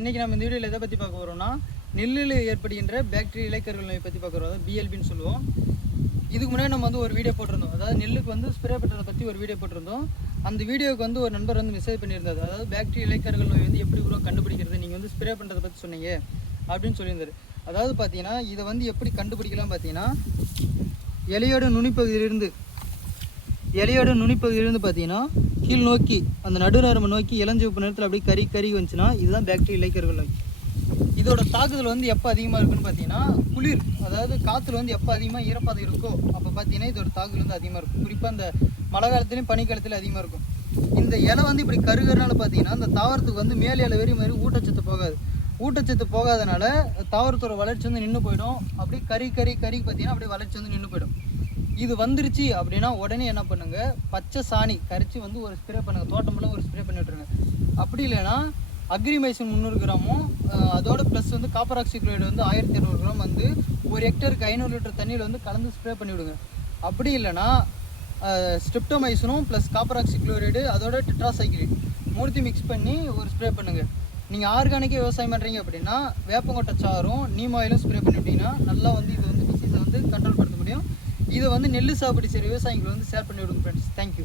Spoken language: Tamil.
இன்றைக்கி நம்ம இந்த வீடியோவில் எதை பற்றி பார்க்க போகிறோம்னா நெல்லில் ஏற்படுகின்ற பாக்டீரியா இலைக்கருகள் நோயை பற்றி பார்க்க வரோம். அதாவது பிஎல்பின்னு சொல்லுவோம். இதுக்கு முன்னாடி நம்ம ஒரு வீடியோ போட்டிருந்தோம். அதாவது நெல்லுக்கு ஸ்ப்ரே பண்ணுறதை பற்றி ஒரு வீடியோ போட்டிருந்தோம். அந்த வீடியோவுக்கு ஒரு நண்பர் மெசேஜ் பண்ணியிருந்தார். அதாவது பாக்டீரியா இலைக்கருகள் நோய் எப்படி ப்ரோ கண்டுபிடிக்கிறது, நீங்கள் ஸ்ப்ரே பண்ணுறதை பற்றி சொன்னீங்க அப்படின்னு சொல்லியிருந்தார். அதாவது பார்த்தீங்கன்னா இதை எப்படி கண்டுபிடிக்கலாம் பார்த்தீங்கன்னா இலையோட நுனிப்பகுதியிலிருந்து பார்த்தீங்கன்னா கீழ் நோக்கி அந்த நடுநரம்பு நோக்கி இளஞ்சிவப்பு நேரத்தில் அப்படியே கறி வந்துச்சுன்னா இதுதான் பாக்டீரியா இலைக்கருகள் நோய். இதோட தாக்குதல் எப்போ அதிகமாக இருக்குன்னு பார்த்தீங்கன்னா குளிர், அதாவது காற்றுல எப்போ அதிகமாக ஈரப்பதம் இருக்கோ அப்போ பார்த்தீங்கன்னா இதோட தாக்குதல் அதிகமாக இருக்கும். குறிப்பாக அந்த மழை காலத்துலேயும் பனிக்காலத்துலேயும் அதிகமாக இருக்கும். இந்த இலை இப்படி கருகிறனால பார்த்தீங்கன்னா அந்த தாவரத்துக்கு மேல் இலை வெறி மாதிரி ஊட்டச்சத்து போகாதனால தாவரத்தோட வளர்ச்சி நின்று போயிடும். அப்படியே கறி பார்த்தீங்கன்னா அப்படியே வளர்ச்சி நின்று போயிடும். இது வந்துருச்சு அப்படின்னா உடனே என்ன பண்ணுங்க, பச்சை சாணி கரைச்சி ஒரு ஸ்ப்ரே பண்ணுங்க, தோட்டமெல்லாம் ஒரு ஸ்ப்ரே பண்ணி விட்டுருங்க. அப்படி இல்லைன்னா அக்ரிமைசின் 300 கிராமும் அதோட ப்ளஸ் காப்பர் ஆக்சிக்ளோரைடு 1200 கிராம் ஒரு ஹெக்டருக்கு 500 லிட்டர் தண்ணியில் கலந்து ஸ்ப்ரே பண்ணி விடுங்க. அப்படி இல்லைன்னா ஸ்ட்ரிப்டோமைசினும் ப்ளஸ் காப்பர் ஆக்சிக்ளோரைடு அதோட டெட்ராசைக்ளின் மூர்த்தி மிக்ஸ் பண்ணி ஒரு ஸ்ப்ரே பண்ணுங்கள். நீங்கள் ஆர்கானிக்காக விவசாயம் பண்ணுறீங்க அப்படின்னா வேப்பங்கொட்டை சாரும் நீம் ஆயிலும் ஸ்ப்ரே பண்ணிவிட்டீங்கன்னா நல்லா இது டிசீஸை கண்ட்ரோல் படுத்த முடியும். இதை நெல் சாகுபடி செய்கிற விவசாயிகளை ஷேர் பண்ணி விடுங்க ஃப்ரெண்ட்ஸ். தேங்க்யூ.